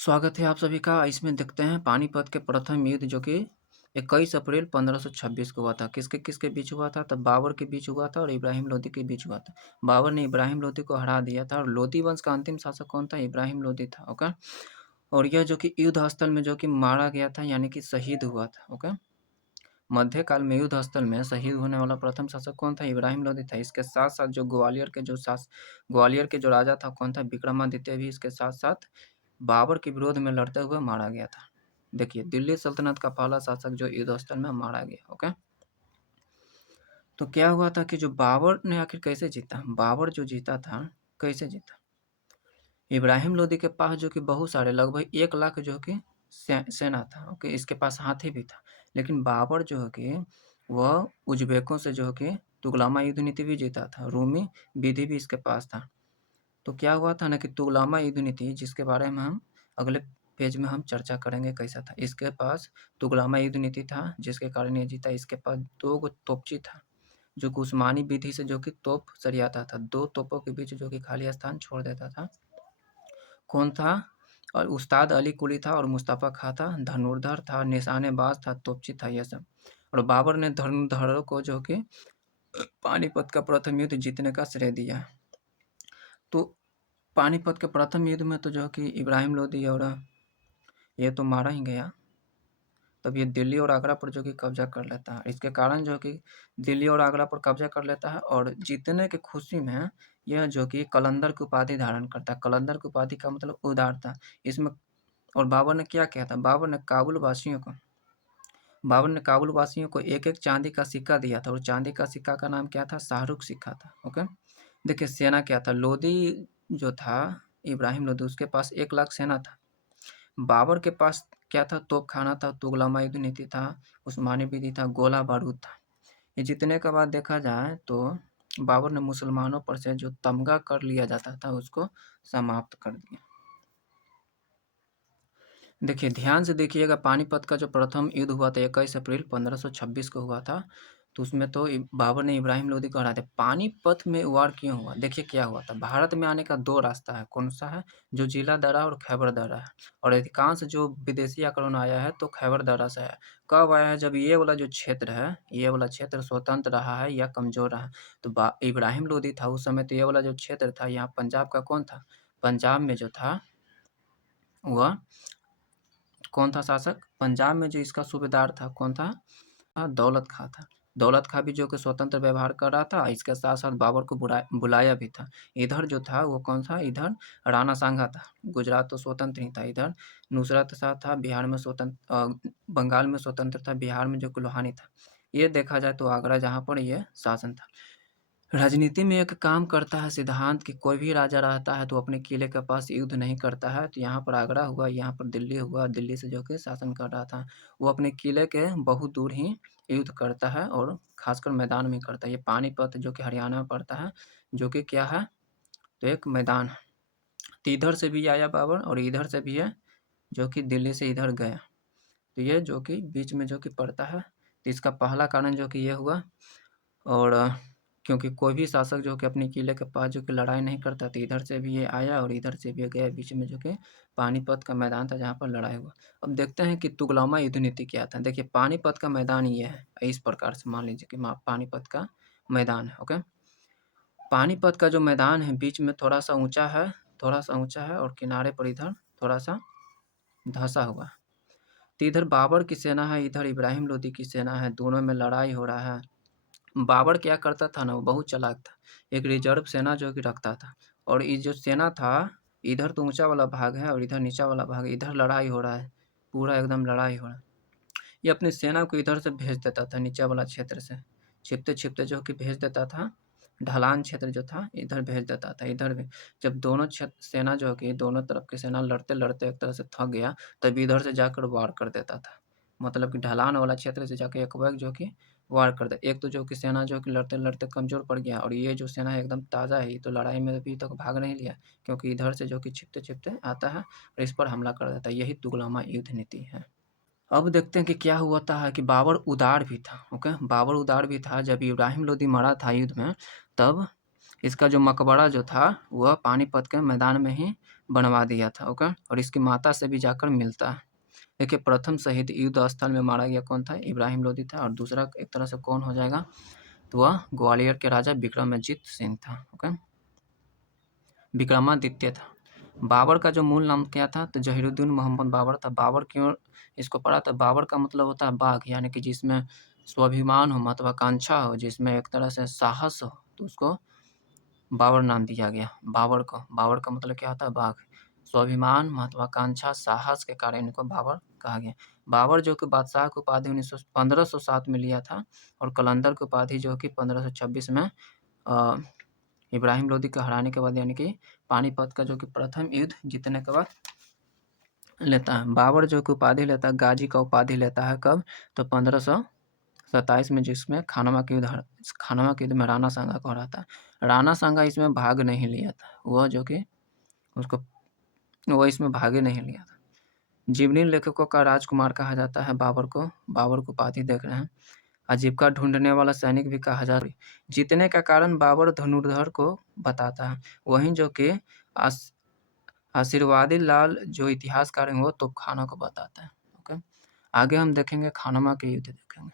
स्वागत है आप सभी का। इसमें देखते हैं पानीपत के प्रथम युद्ध जो कि 21 अप्रैल 1526 को हुआ था। किसके किसके बीच हुआ था? तब बाबर के बीच हुआ था और इब्राहिम लोदी के बीच हुआ था। बाबर ने इब्राहिम लोदी को हरा दिया था और लोदी वंश का अंतिम शासक कौन था? इब्राहिम लोदी था। ओके। और यह जो कि युद्ध स्थल में जो कि मारा गया था यानी कि शहीद हुआ था। ओके। मध्यकाल में युद्ध स्थल में शहीद होने वाला प्रथम शासक कौन था? इब्राहिम लोदी था। इसके साथ साथ जो ग्वालियर के जो राजा था कौन था? विक्रमादित्य भी इसके साथ साथ बाबर के विरोध में लड़ते हुए मारा गया था। देखिए, दिल्ली सल्तनत का पहला शासक जो युद्ध स्थल में मारा गया। ओके। तो क्या हुआ था कि जो बाबर ने आखिर कैसे जीता? बाबर जो जीता था, कैसे जीता? इब्राहिम लोदी के पास जो कि बहुत सारे लगभग 1 लाख जो कि सेना था। ओके। इसके पास हाथी भी था। लेकिन बाबर जो है कि वह उज़्बेकों से जो है कि तुगलमा युद्ध नीति भी जीता था। रूमी विधि भी इसके पास था। तो क्या हुआ था ना कि तुगलमा युद्ध नीति जिसके बारे में हम अगले पेज में हम चर्चा करेंगे कैसा था। इसके पास तुगलमा युद्ध नीति था जिसके कारण ये जीता। इसके पास 2 गो तोपची था जो कि उस्मानी विधि से जो कि तोप सरियाता था। 2 तोपों के बीच जो कि खाली स्थान छोड़ देता था। कौन था? और उस्ताद अली कुली था और मुस्तफ़ा खां था। धनुर्धर था, निशानेबाज था, तोपची था, ये सब। और बाबर ने धनुर्धरों को जो कि पानीपत का प्रथम युद्ध जीतने का श्रेय दिया। तो पानीपत के प्रथम युद्ध में तो जो कि इब्राहिम लोदी और ये तो मारा ही गया। तब ये दिल्ली और आगरा पर जो कि कब्जा कर लेता है। इसके कारण जो कि दिल्ली और आगरा पर कब्जा कर लेता है और जीतने की खुशी में यह जो कि कलंदर की उपाधि धारण करता है। कलंदर की उपाधि का मतलब उदारता। इसमें और बाबर ने क्या किया था? बाबर ने काबुल वासियों को एक-एक चांदी का सिक्का दिया था और चांदी का सिक्का का नाम क्या था? शाहरुख सिक्का था। ओके। देखिए, सेना क्या था? लोदी जो था, इब्राहिम लोदी, उसके पास 1 लाख सेना था। बाबर के पास क्या था? तोपखाना था, तुगलमा युद्ध नीति था, उस्मानी विधि था, गोला बारूद था। ये जीतने के बाद देखा जाए तो बाबर ने मुसलमानों पर से जो तमगा कर लिया जाता था उसको समाप्त कर दिया। देखिए, ध्यान से देखिएगा, पानीपत का जो प्रथम युद्ध हुआ था 21 अप्रैल 1526 को हुआ था। तो उसमें तो बाबर ने इब्राहिम लोदी को हरा दिया। पानीपत में वार क्यों हुआ? देखिए क्या हुआ था। भारत में आने का 2 रास्ता है। कौन सा है? जो जिला दर्रा और खैबर दर्रा है। और अधिकांश जो विदेशी आक्रमण आया है तो खैबर दर्रा से है। कब आया है? जब ये वाला जो क्षेत्र है, ये वाला क्षेत्र स्वतंत्र रहा है या कमजोर रहा है। तो इब्राहिम लोदी था उस समय, तो ये वाला जो क्षेत्र था यहाँ पंजाब का कौन था? पंजाब में जो था वह कौन था शासक? पंजाब में जो इसका सूबेदार था कौन था? दौलत खां था। दौलत खां भी जो कि स्वतंत्र व्यवहार कर रहा था। इसके साथ-साथ बाबर को बुलाया भी था। इधर जो था वो कौन था? इधर राणा सांगा था। गुजरात तो स्वतंत्र ही था। इधर नुसरत शाह था। बिहार में बंगाल में स्वतंत्र था। बिहार में जो कि लोहानी था। ये देखा जाए तो आगरा जहाँ पर ये शासन था। राजनीति में एक काम करता है सिद्धांत कि कोई भी राजा रहता है तो अपने किले के पास युद्ध नहीं करता है। तो यहाँ पर आगरा हुआ, यहाँ पर दिल्ली हुआ। दिल्ली से जो कि शासन कर रहा था वो अपने किले के बहुत दूर ही युद्ध करता है और खासकर मैदान में करता है। ये पानीपत जो कि हरियाणा में पड़ता है, जो कि क्या है? तो एक मैदान है। तो इधर से भी आया बाबर और इधर से भी है जो कि दिल्ली से इधर गया। तो ये जो कि बीच में जो कि पड़ता है। तो इसका पहला कारण जो कि ये हुआ। और क्योंकि कोई भी शासक जो कि अपने किले के पास जो कि लड़ाई नहीं करता, तो इधर से भी ये आया और इधर से भी ये गया। बीच में जो कि पानीपत का मैदान था जहाँ पर लड़ाई हुआ। अब देखते हैं कि तुगलमा युद्ध नीति क्या था। देखिए, पानीपत का मैदान ये है। इस प्रकार से मान लीजिए कि पानीपत का मैदान है। ओके। पानीपत का जो मैदान है बीच में थोड़ा सा ऊंचा है और किनारे पर इधर थोड़ा सा धंसा हुआ है। तो इधर बाबर की सेना है, इधर इब्राहिम लोदी की सेना है। दोनों में लड़ाई हो रहा है। बाबर क्या करता था ना, वो बहुत चालाक था। एक रिजर्व सेना जो कि रखता था और ये जो सेना था, इधर तो ऊंचा वाला भाग है और इधर नीचा वाला भाग है। इधर लड़ाई हो रहा है, पूरा एकदम लड़ाई हो रहा है। ये अपनी सेना को इधर से भेज देता था, नीचे वाला क्षेत्र से छिपते छिपते जो कि भेज देता था। ढलान क्षेत्र जो था इधर भेज देता था। इधर भी जब दोनों सेना जो कि दोनों तरफ की सेना लड़ते लड़ते एक तरह से थक गया, तब इधर से जाकर वार कर देता था। मतलब कि ढलान वाला क्षेत्र से जाके एक वर्ग जो कि वार कर दे। एक तो जो कि सेना जो कि लड़ते लड़ते कमजोर पड़ गया और ये जो सेना है एकदम ताज़ा है, ये तो लड़ाई में अभी तक भाग नहीं लिया, क्योंकि इधर से जो कि छिपते छिपते आता है और इस पर हमला कर देता है। यही तुगलमा युद्ध नीति है। अब देखते हैं कि क्या हुआ था कि बाबर उदार भी था। ओके। बाबर उदार भी था। जब इब्राहिम लोदी मरा था युद्ध में, तब इसका जो मकबरा जो था वह पानीपत के मैदान में ही बनवा दिया था। ओके, और इसकी माता से भी जाकर मिलता है। देखिए, प्रथम शहीद युद्ध स्थल में मारा गया कौन था? इब्राहिम लोदी था। और दूसरा एक तरह से कौन हो जाएगा? तो वह ग्वालियर के राजा विक्रमाजीत सिंह था। ओके, विक्रमादित्य था। बाबर का जो मूल नाम क्या था? तो जहीरुद्दीन मोहम्मद बाबर था। बाबर क्यों इसको पढ़ा? था बाबर का मतलब होता है बाघ, यानी कि जिसमें स्वाभिमान हो, महत्वाकांक्षा हो, जिसमें एक तरह से साहस हो, तो उसको बाबर नाम दिया गया। बाबर को, बाबर का मतलब क्या होता है? बाघ। स्वाभिमान, महत्वाकांक्षा, साहस के कारण इनको बाबर कहा गया। बाबर जो कि बादशाह की उपाधि 1507 में लिया था, और कलंदर की उपाधि जो कि 1526 में इब्राहिम लोदी को हराने के बाद, यानी कि पानीपत का जो कि प्रथम युद्ध जीतने के बाद लेता है। बाबर जो कि उपाधि लेता है, गाजी का उपाधि लेता है कब? तो 1527 में, जिसमें खानवा के युद्ध में राणा सांगा को हराता है। राणा सांगा इसमें भाग नहीं लिया था, वह जो कि उसको वह इसमें भागे नहीं लिया था। जीवनी लेखकों का राजकुमार कहा जाता है बाबर को। बाबर को उपाधि देख रहे हैं। आजीविका ढूंढने वाला सैनिक भी कहा जाता है। जीतने का कारण बाबर धनुर्धर को बताता है। वहीं जो कि आशीर्वादी लाल जो इतिहासकार हैं वो तोपखाना को बताता है। ओके, आगे हम देखेंगे खानवा के युद्ध देखेंगे।